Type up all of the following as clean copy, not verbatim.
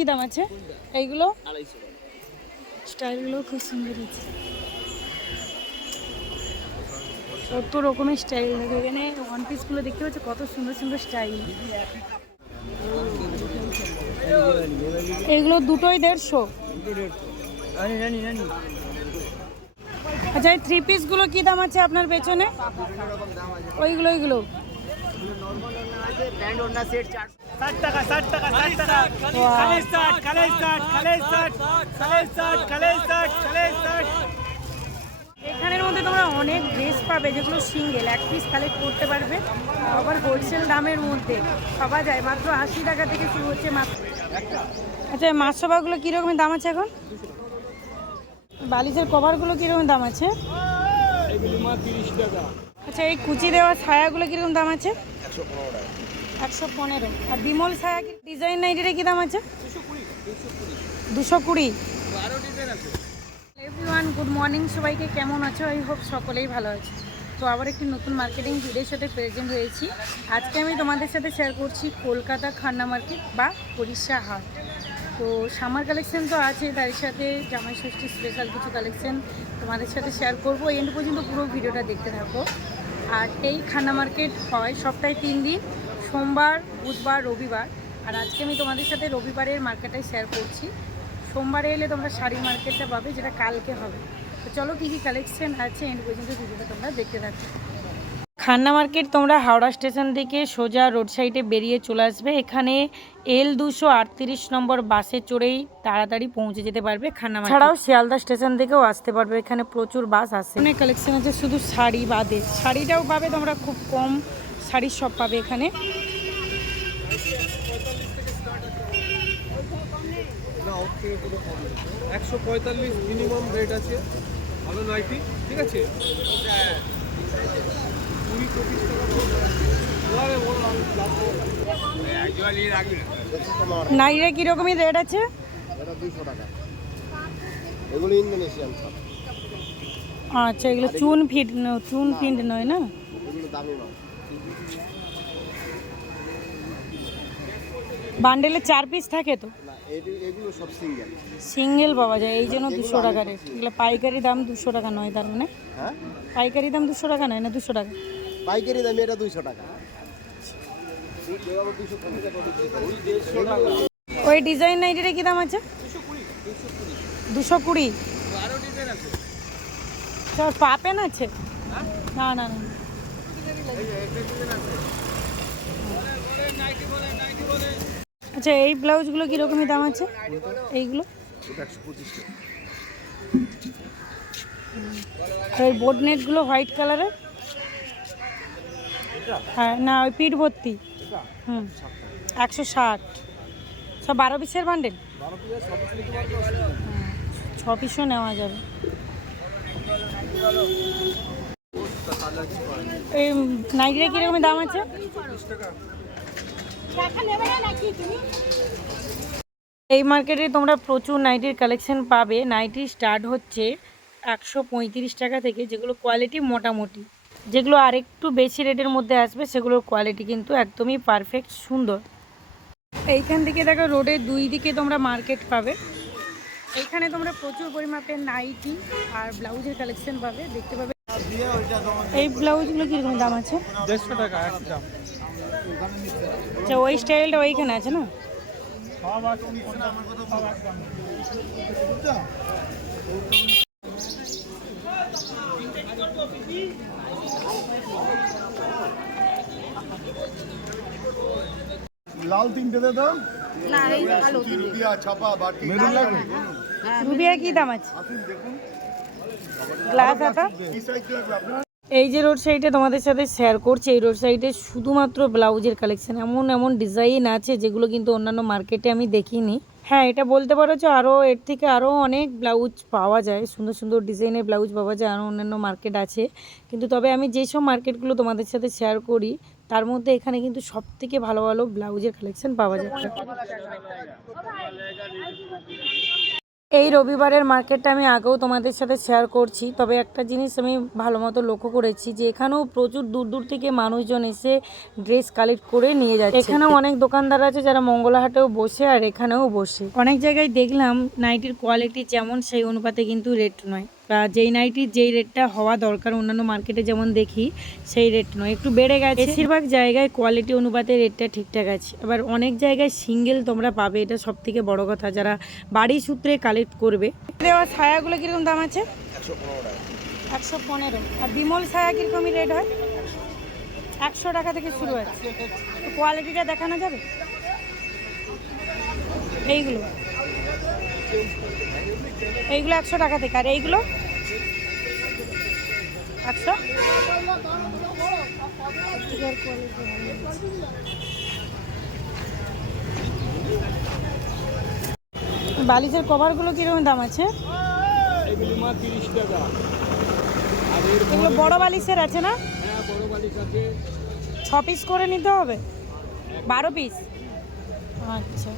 কি দাম আছে? এইগুলো স্টাইলগুলো খুব সুন্দর আছে, কত রকমের স্টাইল থাকে এখানে। ওয়ান পিসগুলো দেখতে পাচ্ছ কত সুন্দর সুন্দর স্টাইল। এগুলো দুটোই 150। আচ্ছা এই 3 পিসগুলো কি দাম আছে আপনার পেছনে? ওইগুলো ওইগুলো 60 টাকা 60 টাকা 60 টাকা খালি 60 খালি 60 খালি 60 খালি 60 খালি 60 খালি 60। এখানের মধ্যে তোমরা অনেক ড্রেস পাবে যেগুলো সিঙ্গেল এক পিস কালেক্ট করতে পারবে, আবার হোলসেল দামের মধ্যে পাওয়া যায়। মাত্র 80 টাকা থেকে শুরু হচ্ছে মাত্র। আচ্ছা মাছবাগুলো কীরকমের দাম আছে এখন? বালিশের কভারগুলো কীরকম দাম আছে? আচ্ছা এই কুচি দেওয়া ছায়াগুলো কীরকম দাম আছে? 115। আর বিমল ছায়া ডিজাইন নাইটিটা কী দাম আছে? 220। এভরিওয়ান গুড মর্নিং, সবাইকে কেমন আছো? আই হোপ সকলেই ভালো আছে। তো আবার একটি নতুন মার্কেটিং ভিডিওর সাথে প্রেজেন্ট হয়েছি। আজকে আমি তোমাদের সাথে শেয়ার করছি কলকাতা খান্না মার্কেট বা উড়িষ্যা হাট। তো সামার কালেকশন তো আছে, তার সাথে জামাই ষষ্ঠী স্পেশাল কিছু কালেকশন তোমাদের সাথে শেয়ার করবো। এন্ড পর্যন্ত পুরো ভিডিওটা দেখতে থাকো। আর এই খান্না মার্কেট হয় সপ্তাহে 3 দিন, সোমবার, বুধবার, রবিবার। আর আজকে আমি তোমাদের সাথে রবিবারের মার্কেটটাই শেয়ার করছি। সোমবারে এলে তোমরা শাড়ি মার্কেটটা পাবে, যেটা কালকে হবে। তো চলো কী কী কালেকশন আছে এন্ড পর্যন্ত ভিডিওটা তোমরা দেখতে থাকো। খান্না মার্কেট তোমরা হাওড়া স্টেশন থেকে সোজা রোড সাইডে বেরিয়ে চলে আসবে। এখানে L238 নম্বর বাসে চড়েই তাড়াতাড়ি পৌঁছে যেতে পারবে খান্না মার্কেট। ছাড়াও শিয়ালদা স্টেশন থেকেও আসতে পারবে, এখানে প্রচুর বাস আসে। অনেক কালেকশন আছে, শুধু শাড়ি বাদে শাড়িটাও পাবে তোমরা, খুব কম শাড়ির সব পাবে এখানে। 145 মিনিমাম রেট আছে, ভালো নাইটি, ঠিক আছে। নাইরা কিরকমই রেট আছে? এটা 200 টাকা। এগুলো ইন্দোনেশিয়ান ছাপ। আচ্ছা এগুলো চুন প্রিন্ট নয় না? এগুলো দামি মাল। বান্ডেলে 4 পিস থাকে তো? না এগুলো সব সিঙ্গেল। সিঙ্গেল পাওয়া যায়, এই জন্য 200 টাকা রেট। এগুলো পাইকারি দাম 200 টাকা নয়, তার মানে হ্যাঁ পাইকারি দাম 200 টাকা নয়, না 200 টাকা পাইকারি দাম। এটা 200 টাকা। ওই ডিজাইন নাইটিটা কি দাম আছে? 220। স্যার পাপেন আছে? না না না। আচ্ছা এই ব্লাউজগুলো কীরকমই দাম আছে? এইগুলো 125 টাকা। ওই বোর্ড নেটগুলো হোয়াইট কালারের? হ্যাঁ না ওই পিঠ ভর্তি। 160। সব 12 পিসের বান্ডেল? 6 পিসও নেওয়া যাবে। এই নাইটিটা কীরকম দাম আছে? এই মার্কেটে তোমরা প্রচুর নাইটির কালেকশন পাবে। নাইটি স্টার্ট হচ্ছে 135 টাকা থেকে, যেগুলো কোয়ালিটি মোটামুটি। যেগুলো আরেকটু বেশি রেটের মধ্যে আসবে সেগুলোর কোয়ালিটি কিন্তু একদমই পারফেক্ট সুন্দর। এইখান থেকে দেখো রোডের 2 দিকে তোমরা মার্কেট পাবে। এইখানে তোমরা প্রচুর পরিমাপের নাইটি আর ব্লাউজের কালেকশন পাবে, দেখতে পাবে। এই ব্লাউজগুলো কীরকম দাম আছে? 150 টাকা একটা। আচ্ছা ওই স্টাইলটা ওইখানে আছে না? লাল 3টে দে দাও। না এই ভালো। রুবিয়া ছাপা বাটি মেরুন লাগবে। রুবিয়া কি দাম আছে? আসুন দেখুন। গ্লাস আটা কি সাইজ লাগবে আপনার? এই যে রোড সাইডে তোমাদের সাথে শেয়ার করছি, এই রোড সাইডে শুধুমাত্র ব্লাউজের কালেকশন। এমন এমন ডিজাইন আছে যেগুলো কিন্তু অন্যান্য মার্কেটে আমি দেখিনি। হ্যাঁ এটা বলতে পারো যে আরও এর থেকে আরও অনেক ব্লাউজ পাওয়া যায়, সুন্দর সুন্দর ডিজাইনের ব্লাউজ পাওয়া যায়, আরও অন্যান্য মার্কেট আছে। কিন্তু তবে আমি যেসব মার্কেটগুলো তোমাদের সাথে শেয়ার করি তার মধ্যে এখানে কিন্তু সব থেকে ভালো ভালো ব্লাউজের কালেকশন পাওয়া যায়। এই রবিবারের মার্কেটটা আমি আগেও তোমাদের সাথে শেয়ার করছি, তবে একটা জিনিস আমি ভালো মতো লক্ষ্য করেছি যে এখানেও প্রচুর দূর দূর থেকে মানুষজন এসে ড্রেস কালেক্ট করে নিয়ে যাচ্ছে। এখানেও অনেক দোকানদার আছে যারা মঙ্গলাহাটেও বসে আর এখানেও বসে। অনেক জায়গায় দেখলাম নাইটির কোয়ালিটি যেমন সেই অনুপাতে কিন্তু রেট নয়, বা যেই নাইটির যেই রেটটা হওয়া দরকার অন্যান্য মার্কেটে যেমন দেখি সেই রেট নয়, একটু বেড়ে গেছে। বেশিরভাগ জায়গায় কোয়ালিটি অনুপাতে রেটটা ঠিকঠাক আছে। আবার অনেক জায়গায় সিঙ্গেল তোমরা পাবে, এটা সব থেকে বড় কথা যারা বাড়ি সূত্রে কালেক্ট করবে। দেওয়া ছায়াগুলো কীরকম দাম আছে? 115। আর বিমল ছায়া কীরকমই রেট হয়? 100 টাকা থেকে শুরু আছে। তো কোয়ালিটিটা দেখানো যাবে? এইগুলো 100 টাকা থেকে, আর এইগুলো 100। বালিশের কভারগুলো কিরকম দাম আছে? এগুলি মা 30 টাকা। আর এগুলো বড় বালিশের আছে না? হ্যাঁ, বড় বালিশ আছে। 6 পিস করে নিতে হবে? 12 পিস? আচ্ছা,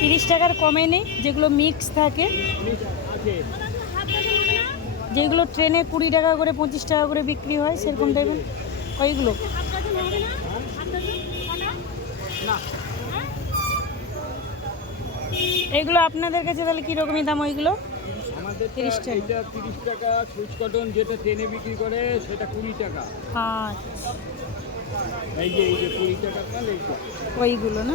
30 টাকার কমে নেই? যেগুলো মিক্স থাকে, আছে যেগুলো ট্রেনে 20 টাকা করে 25 টাকা করে বিক্রি হয় সেরকম দেবেন ওইগুলো? এইগুলো আপনাদের কাছে তাহলে কীরকমই দাম ওইগুলো? আমাদের 30 টাকা। এটা 30 টাকা। সুইচ কটন যেটা ট্রেনে বিক্রি করে সেটা 20 টাকা। আচ্ছা, এই যে 20 টাকার মাল এইটা। ওইগুলো না?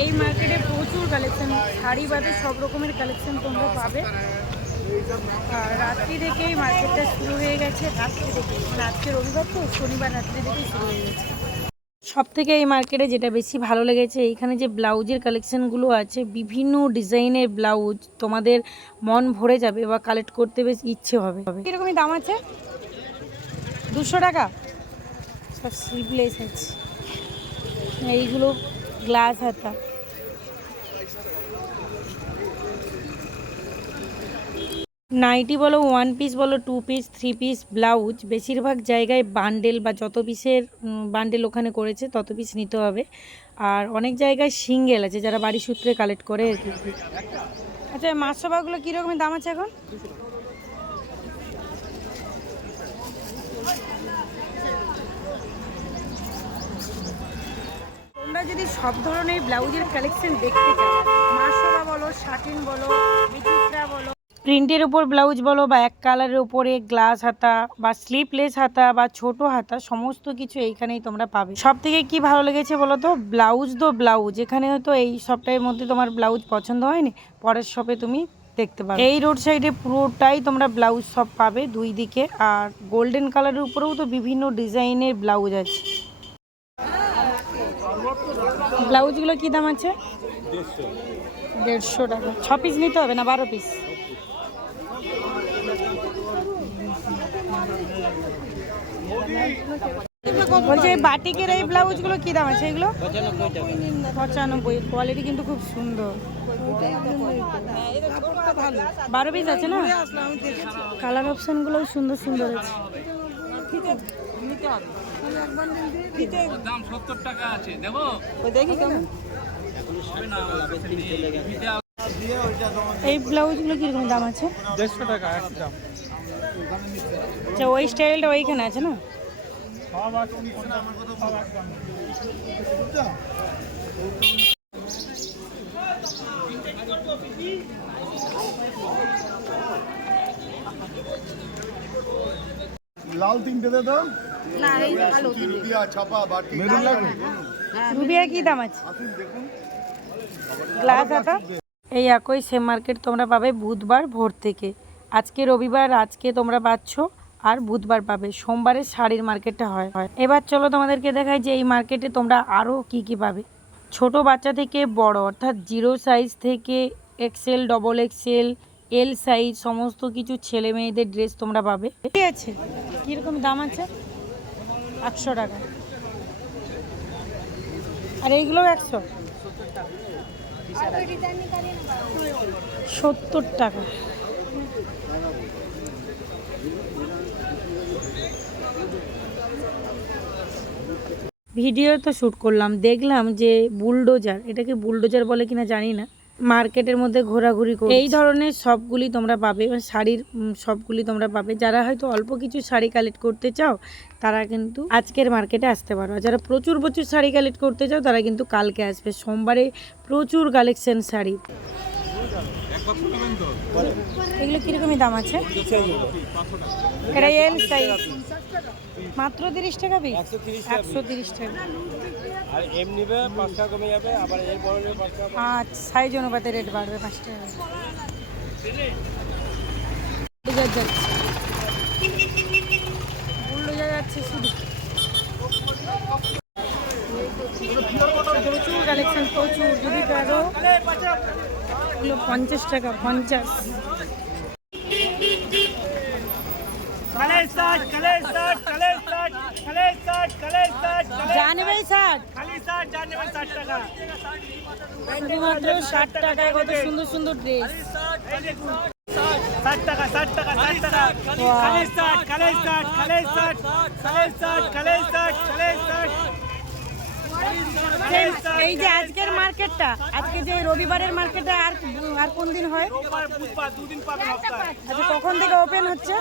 এই মার্কেটে প্রচুর কালেকশন, শাড়ি বাদে সব রকমের কালেকশন তোমরা পাবে। আর রাত্রি থেকেই মার্কেটটা শুরু হয়ে গেছে, রাত্রি থেকে, মানে আজকে রবিবার তো শনিবার রাত্রি থেকেই শুরু হয়ে গেছে। সব থেকে এই মার্কেটে যেটা বেশি ভালো লেগেছে এইখানে যে ব্লাউজের কালেকশনগুলো আছে, বিভিন্ন ডিজাইনের ব্লাউজ, তোমাদের মন ভরে যাবে বা কালেক্ট করতে বেশ ইচ্ছে হবে। কীরকমই দাম আছে? 200 টাকা। সব স্লিভলেস আছে। এইগুলো গ্লাস হাতা। নাইটি বলো, 1 পিস বলো, 2 পিস, 3 পিস ব্লাউজ, বেশিরভাগ জায়গায় বান্ডেল বা যত পিসের বান্ডেল ওখানে করেছে তত পিস নিতে হবে। আর অনেক জায়গায় সিঙ্গেল আছে যারা বাড়ি সূত্রে কালেক্ট করে আর কি। আচ্ছা, মাছবাগুলো কীরকমের দাম আছে এখন? তোমরা যদি সব ধরনের ব্লাউজের কালেকশন দেখতে চাও, মাছবা বলো, শাটিন বলো, বিচিত্রা বলো, প্রিন্টের উপর ব্লাউজ বলো, বা এক কালারের উপরে গ্লাস হাতা বা স্লিপলেস হাতা বা ছোট হাতা, সমস্ত কিছু এইখানেই তোমরা পাবে। সব থেকে কি ভালো লেগেছে বলো তো? ব্লাউজ তো ব্লাউজ, এখানে হয়তো এই সবটার মধ্যে তোমার ব্লাউজ পছন্দ হয়নি, পরের শপে তুমি দেখতে পাবে। এই রোড সাইডে পুরোটাই তোমরা ব্লাউজ সব পাবে দুই দিকে। আর গোল্ডেন কালারের উপরেও তো বিভিন্ন ডিজাইনের ব্লাউজ আছে। ব্লাউজগুলো কি দাম আছে? 150 টাকা। 6 পিস নিতে হবে না 12 পিস? বলছে বাটিকের এই ব্লাউজগুলো কি দাম আছে? এগুলো 95। কোয়ালিটি কিন্তু খুব সুন্দর। 12 পিস আছে না? কালার অপশনগুলো সুন্দর সুন্দর আছে। দাম 70 টাকা আছে, দেবো? এই ব্লাউজগুলো কিরকম দাম আছে? 150 টাকা একটা। আচ্ছা, ওই স্টাইলটা ওইখানে আছে না? সব আছে। লাল তিনটে দে দাও। না, এই ভালো। রুবিয়া ছাপা বাটি মেরুন লাগবে? রুবিয়া কি দাম আছে? দেখুন গ্লাস হাতা। এই একই সেম মার্কেট তোমরা পাবে বুধবার ভোর থেকে। আজকে রবিবার, আজকে তোমরা পাচ্ছ, আর বুধবার পাবে। সোমবারে শাড়ির মার্কেটটা হয়। এবার চলো তোমাদেরকে দেখাই যে এই মার্কেটে তোমরা আরও কি কি পাবে। ছোট বাচ্চা থেকে বড়, অর্থাৎ 0 সাইজ থেকে XL, XXL, L সাইজ, সমস্ত কিছু ছেলে মেয়েদের ড্রেস তোমরা পাবে। ঠিক আছে, কীরকম দাম আছে? 100 টাকা। আর এইগুলো 100, 70 টাকা। ভিডিও তো শ্যুট করলাম, দেখলাম যে বুলডোজার, এটাকে বুলডোজার বলে কিনা জানি না, মার্কেটের মধ্যে ঘোরাঘুরি করে এই ধরনের সবগুলি তোমরা পাবে, শাড়ির সবগুলি তোমরা পাবে। যারা হয়তো অল্প কিছু শাড়ি কালেক্ট করতে চাও তারা কিন্তু আজকের মার্কেটে আসতে পারো, আর যারা প্রচুর প্রচুর শাড়ি কালেক্ট করতে চাও তারা কিন্তু কালকে আসবে। সোমবারে প্রচুর কালেকশন শাড়ি। এগুলো কিরকমই দাম আছে? এটা এল সাইজ মাত্র 30 টাকা পিস, 130 টাকা। আর এম নিবে 5 টাকা কমে যাবে, আবার এই বড় নিবে 5 টাকা। আচ্ছা, সাইজ অনুপাতে রেট বাড়বে 5 টাকা। বুলডোজার যাচ্ছে শুধু। প্রচুর কালেকশন, প্রচুর। যদি পারো 50 টাকা, 50। জানবে 60, শুধুমাত্র 60 টাকায় কত সুন্দর সুন্দর ড্রেস। 60 টাকা, 60 টাকা, 60 টাকা। খালি 60, খালি 60, খালি 60, খালি 60, খালি 60, খালি 60। এই যে আজকের মার্কেটটা, আজকে যে রবিবারের মার্কেটটা আর কোন দিন হয়? বুধবার, দুদিন পাবেন সপ্তাহে। আচ্ছা, কখন থেকে ওপেন হচ্ছে?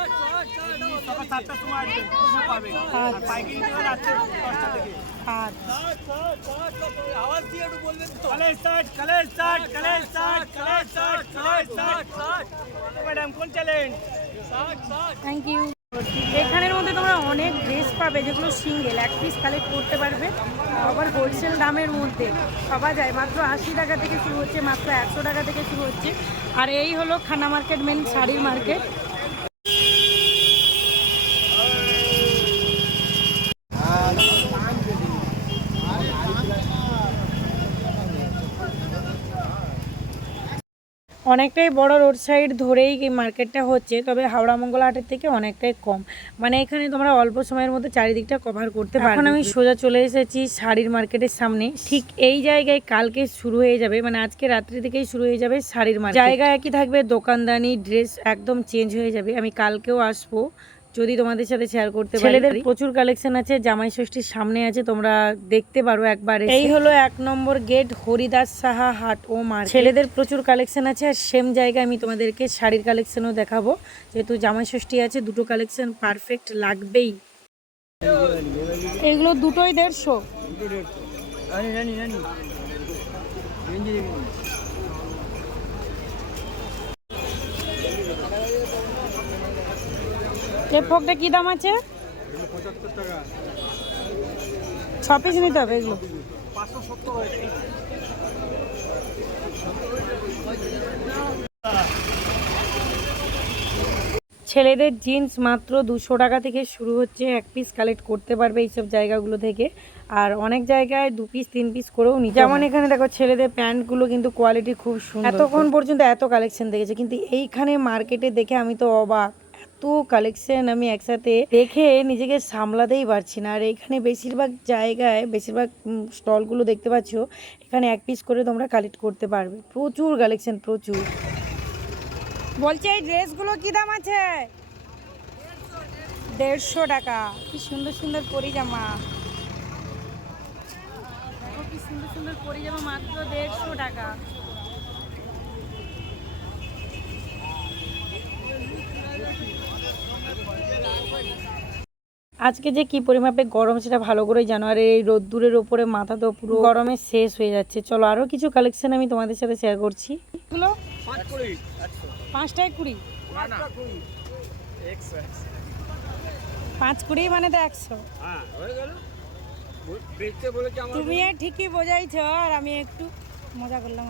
সকাল 7টার সময় আসবেন, দুদিন পাবেন। আর পাইকারি নিতে রাত্রে 10টা থেকে। আচ্ছা, আওয়াজ দিয়ে একটু বলবেন তো। খালি 60, খালি 60, খালি 60, খালি 60, খালি 60। ম্যাডাম কোন চ্যালেঞ্জ? 60। Thank you. এখানের মধ্যে তোমরা অনেক ড্রেস পাবে যেগুলো সিঙ্গেল এক পিস কালেক্ট করতে পারবে, আবার হোলসেল দামের মধ্যে পাওয়া যায়। মাত্র 80 টাকা থেকে শুরু হচ্ছে, মাত্র 100 টাকা থেকে শুরু হচ্ছে। আর এই হলো খানা মার্কেট, মেন শাড়ির মার্কেট। অনেকটাই বড় রোড সাইড ধরেই এই মার্কেটটা হচ্ছে, তবে হাওড়া মঙ্গলা হাটের থেকে অনেকটাই কম। মানে এখানে তোমরা অল্প সময়ের মধ্যে চারিদিকটা কভার করতে পারবে। এখন আমি সোজা চলে এসেছি শাড়ির মার্কেটের সামনে। ঠিক এই জায়গায় কালকে শুরু হয়ে যাবে, মানে আজকে রাত্রি থেকেই শুরু হয়ে যাবে শাড়ির মার্কেট। জায়গা একই থাকবে, দোকানদানি ড্রেস একদম চেঞ্জ হয়ে যাবে। আমি কালকেও আসবো যদি তোমাদের সাথে শেয়ার করতে পারি। ছেলেদের প্রচুর কালেকশন আছে, জামাই ষষ্ঠীর সামনে আছে, তোমরা দেখতে পারো একবার। এই হলো 1 নম্বর গেট, হরিদাস সাহা হাট ও মার্কেট। ছেলেদের প্রচুর কালেকশন আছে, আর সেম জায়গায় আমি তোমাদেরকে শাড়ির কালেকশনও দেখাবো। যেহেতু জামাই ষষ্ঠী আছে, দুটো কালেকশন পারফেক্ট লাগবেই। এগুলো দুটোই 150। লেপকটা কি দাম আছে? 75 টাকা। 6 পিস নিতে হবে এগুলো। 570 ছেলেদের জিন্স মাত্র 200 টাকা থেকে শুরু হচ্ছে, এক পিস কালেক্ট করতে পারবে এইসব জায়গাগুলো থেকে। আর অনেক জায়গায় 2 পিস 3 পিস করেও নিতে। যেমন এখানে দেখো ছেলেদের প্যান্টগুলো কিন্তু কোয়ালিটি খুব সুন্দর। এতক্ষণ পর্যন্ত এত কালেকশন দেখেছে, কিন্তু এইখানে মার্কেটে দেখে আমি তো অবাক। এত কালেকশন আমি একসাথে দেখে নিজেকে সামলাতেই পারছি না। আর এইখানে বেশিরভাগ জায়গায়, বেশিরভাগ স্টলগুলো দেখতে পাচ্ছ, এখানে এক পিস করে তোমরা কালেক্ট করতে পারবে। প্রচুর কালেকশন, প্রচুর। বলছি এই ড্রেসগুলো কি দাম আছে? 150 টাকা। কি সুন্দর সুন্দর পরিজামা, কি সুন্দর সুন্দর পরিজামা, মাত্র 150 টাকা। আজকে যে কি পরিমাপে গরম সেটা ভালো করে জানো, আর এই রোদ্দুরের ওপরে মাথা তো পুরো গরমে শেষ হয়ে যাচ্ছে। চলো আরো কিছু কালেকশন আমি তোমাদের সাথে শেয়ার করছি। এগুলো 5 টাকা 20, 5 20 মানে তো 100। হ্যাঁ হয়ে গেল। বেচতে বলেছে আমার। তুমি ঠিকই বোঝাইছো, আর আমি একটু মজা করলাম।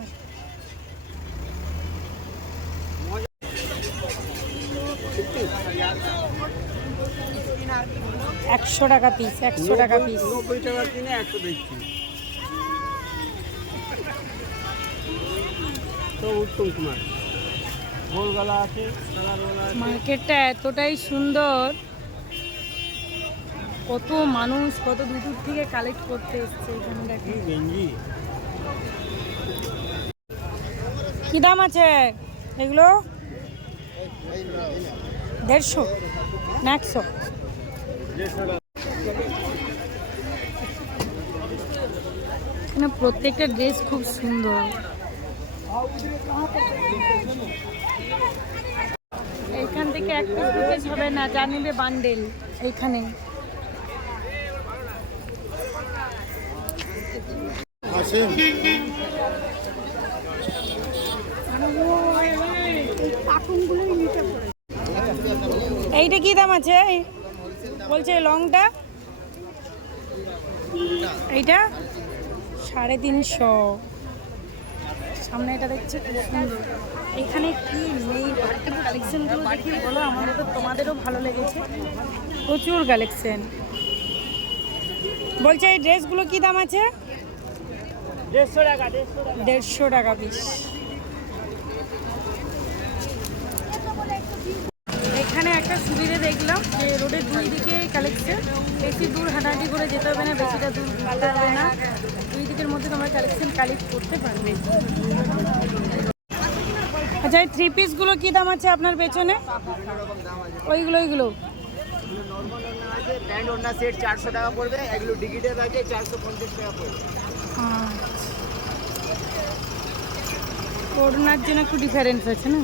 100 টাকা পিস, 100 টাকা পিস। 90 টাকা কিনে 100 বেচছি। তো উত্তম কুমার গোল গলা আছে, কালার গলা আছে। মার্কেটটা এতটাই সুন্দর, কত মানুষ কত দূর দূর থেকে কালেক্ট করতে এসছে এখানে। দেখি গেঞ্জি কি দাম আছে এগুলো? 150 না 100? এখানে প্রত্যেকটা ড্রেস খুব সুন্দর। এইখান থেকে এক পিস দু পিস হবে না, যা নেবে বান্ডেল এইখানে। এইটা কি দাম আছে বলছে লংটা? এইটা 350। সামনে এটা দেখছে খুব সুন্দর। এখানে কি নেই কালেকশনগুলো দেখি বলো, আমাদের তো তোমাদেরও ভালো লেগেছে, প্রচুর কালেকশন। বলছে এই ড্রেসগুলো কি দাম আছে? 150 টাকা। 150 টাকা পিস। এখানে একটা সুবিধে দেখলাম যে রোডের দুই দিকে কালেকশন, বেশি দূর হাঁটাহাঁটি করে যেতে হবে না, বেশিটা দূর ঘুরতে হবে না, দুই দিকের মধ্যে তোমরা কালেকশন কালেক্ট করতে পারবে। আচ্ছা এই 3 পিসগুলো কি দাম আছে আপনার পেছনে? ওইগুলো নরমাল ওড়না আছে, প্যান্ট ওড়না সেট 400 টাকা পড়বে, এগুলো ডিজিটাল আছে 450 টাকা পড়বে। ওড়নার জন্য একটু ডিফারেন্স আছে না।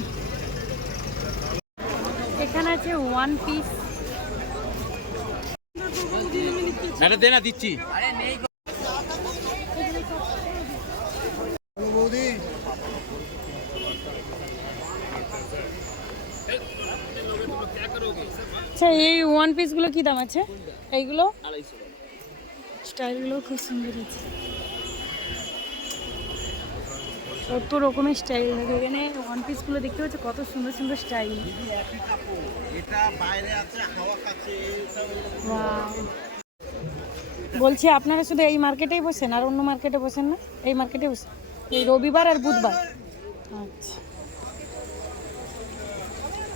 এখানে আছে 1 পিস। এটা দে না, দিচ্ছি। আচ্ছা এই 1 পিসগুলো কি দাম আছে? এইগুলো 250 টাকা। স্টাইলগুলো খুব সুন্দর আছে, কত রকমের স্টাইল থাকে এখানে। 1 পিসগুলো দেখতে পাচ্ছ কত সুন্দর সুন্দর স্টাইল। এটা বাইরে আছে, হাওয়া খাচ্ছে। বলছি আপনারা শুধু এই মার্কেটেই বসেন আর অন্য মার্কেটে বসেন না? এই মার্কেটে বসেন এই রবিবার আর বুধবার। আচ্ছা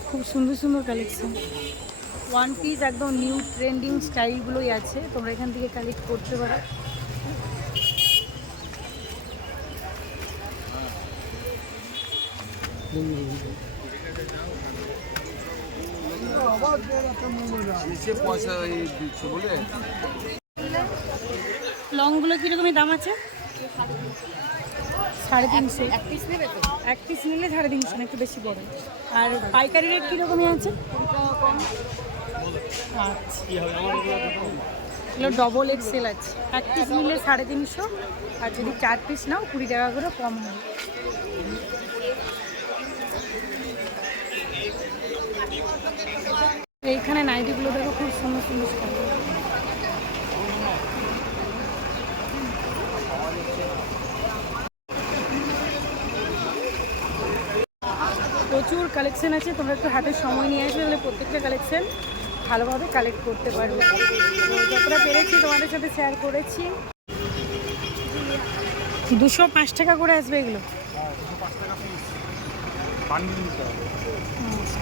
খুব সুন্দর সুন্দর কালেকশন। 1 পিস একদম নিউ ট্রেন্ডিং স্টাইলগুলোই আছে, তোমরা এখান থেকে কালেক্ট করতে পারো। লংগুলো কীরকমই দাম আছে? 350। এক পিস নিলে 350, একটু বেশি বড়। আর পাইকারি রেট কীরকমই আছে? আচ্ছা এগুলো ডবল এক্সেল আছে। এক পিস নিলে 350, আর যদি 4 পিস নাও 20 টাকা করে কম হবে। এইখানে নাইটিগুলো দেখো খুব সুন্দর সুন্দর স্টাইল। প্রচুর কালেকশন আছে, তোমরা একটু হাতে সময় নিয়ে আসবে, তাহলে প্রত্যেকটা কালেকশন ভালোভাবে কালেক্ট করতে পারবে। যতটা পেরেছি তোমাদের সাথে শেয়ার করেছি। 205 টাকা করে আসবে এগুলো।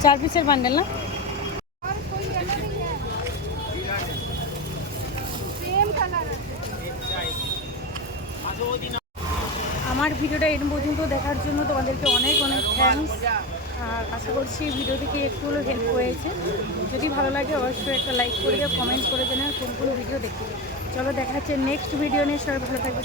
4 পিসের বান্ডেল না? আমার ভিডিওটা এর পর্যন্ত দেখার জন্য তোমাদেরকে অনেক অনেক থ্যাঙ্কস। আর আশা করছি ভিডিও থেকে একটু হলেও হেল্প হয়েছে। যদি ভালো লাগে অবশ্যই একটা লাইক করে দিও, কমেন্ট করে দেন কোন কোন ভিডিও দেখতে। চলো দেখা হচ্ছে নেক্সট ভিডিও নিয়ে, সবাই ভালো থাকবে।